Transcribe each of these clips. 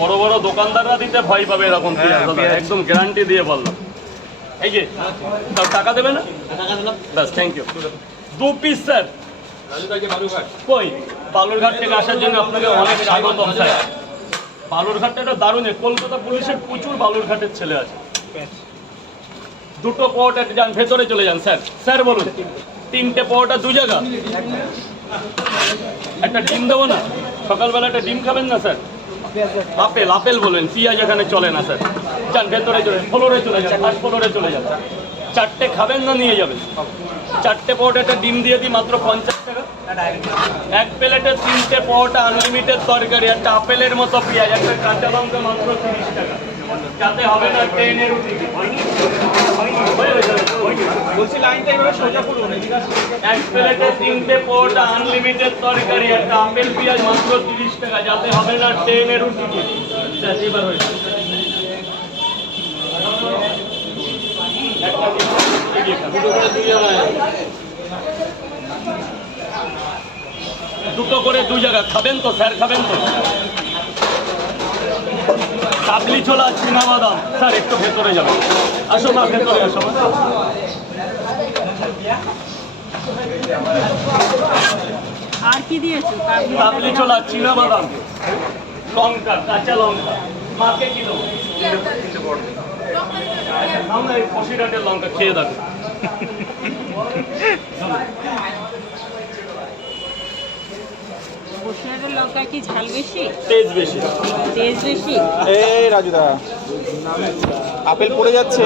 বড় বড় দোকানদাররা দিতে ভয় পাবে এরকম পেঁয়াজ দাদা, একদম গ্যারান্টি দিয়ে বললাম। এই যে টাকা দেবে না? ব্যাস, থ্যাংক ইউ। 2 piece sir. কই বালুরঘাট থেকে আসার জন্য আপনাকে অনেক স্বাগতম স্যার। বালুরঘাটটা একটা দারুণ, কলকাতা পুলিশের প্রচুর বালুরঘাটের ছেলে আছে। দুটো পরোটা যান, ভেতরে চলে যান স্যার। স্যার বলুন, 3টে পরোটা 2 জায়গা, একটা ডিম দেবো না? সকালবেলা একটা ডিম খাবেন না স্যার? আপেল, আপেল বলবেন, পেঁয়াজ এখানে চলে না স্যার। যান ভেতরে চলে, ফ্লোরে চলে যান, ফার্স্ট ফ্লোরে চলে যান। 4টে খাবেন না নিয়ে যাবেন? 4টে পরোটা, একটা ডিম দিয়ে দিই মাত্র 50 টাকা। 1 প্লেটে 3টে পরোটা, আনলিমিটেড তরকারি, একটা আপেলের মতো পেঁয়াজ, একটা কাঁচা লঙ্কা মাত্র 30 টাকা। যাতে হবে না ট্রেনের টিকিট। বলছি লাইনটা এভাবে সোজা করুন। 1 প্লেটে 3টে পরোটা, আনলিমিটেড তরকারি, একটা আপেল পেঁয়াজ মাত্র 30 টাকা। যাতে হবে না ট্রেনের টিকিট। এবার হয়েছে দুটো করে 2 জায়গা। খাবেন তো স্যার? খাবেন তো? কাবলি ছোলা, চীনাবাদাম স্যার, একটু ভেতরে যাবেন। আসো মা, ভেতরে আসো। আর কি দিয়েছো? কাবলি ছোলা, চীনাবাদাম, লঙ্কা, কাঁচা লঙ্কা। মাকে কি দেবো? আমরা এই 80 টাকার লঙ্কা খেয়ে দেবো। বসিরহাটের লঙ্কা কি ঝাল বেশি? তেজ বেশি। তেজ বেশি? এই রাজুদা, আপেল পড়ে যাচ্ছে।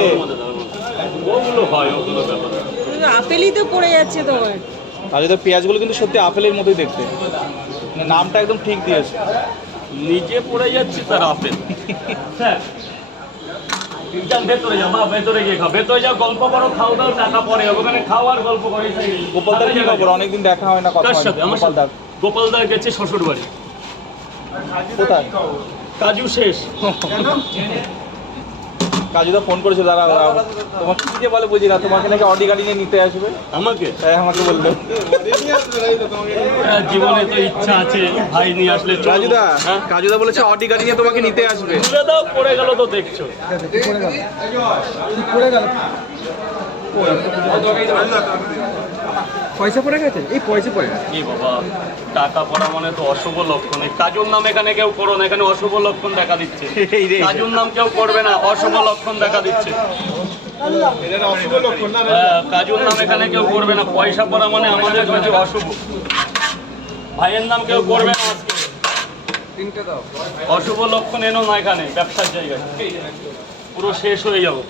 ওগুলো হয়, ওগুলো ব্যাপার। শুধু আপেলই তো পড়ে যাচ্ছে তোমার। রাজুদা, পেঁয়াজগুলো কিন্তু সত্যি আপেলের মতোই দেখতে, মানে নামটা একদম ঠিক দিয়েছে। নিজে পড়ে যাচ্ছে তার আপেল। স্যার যান ভেতরে যাও, মা ভেতরে গিয়ে খাও। ভেতরে যাও, গল্প করো, খাও দাও, টাকা পরে ওখানে খাও আর গল্প করো। গোপালদার কি খবর? অনেকদিন দেখা হয় না, কথা কার হয় সাথে? না। আমার সাথে। গোপালদার গেছে শ্বশুর বাড়ি। কোথায়? কাজু শেষ। কাজুদা ফোন করেছিল, দাঁড়া তোমাকে কি যে বলে বুঝি না, তোমাকে নাকি অডি গাড়ি নিয়ে নিতে আসবে। আমাকে? হ্যাঁ, আমাকে বললো। জীবনে তো ইচ্ছা আছে ভাই নিয়ে আসলে। রাজুদা, কাজুদা বলেছে অডি গাড়ি নিয়ে তোমাকে নিতে আসবে। তুলে দাও, পড়ে গেল তো দেখছো। পয়সা পড়ে গেছে? এই পয়সা পড়ে গেছে। কি বাবা, টাকা পড়া মানে তো অশুভ লক্ষণ। এই কাজুর নাম এখানে কেউ করো না, এখানে অশুভ লক্ষণ দেখা দিচ্ছে। কাজুর নাম কেউ করবে না, অশুভ লক্ষণ দেখা দিচ্ছে। কাজুর নাম এখানে কেউ করবে না। পয়সা পড়া মানে আমাদের কাছে অশুভ। ভাইয়ের নাম কেউ করবে না আজকে। অশুভ লক্ষণ এনো না এখানে, ব্যবসার জায়গায় পুরো শেষ হয়ে যাবো।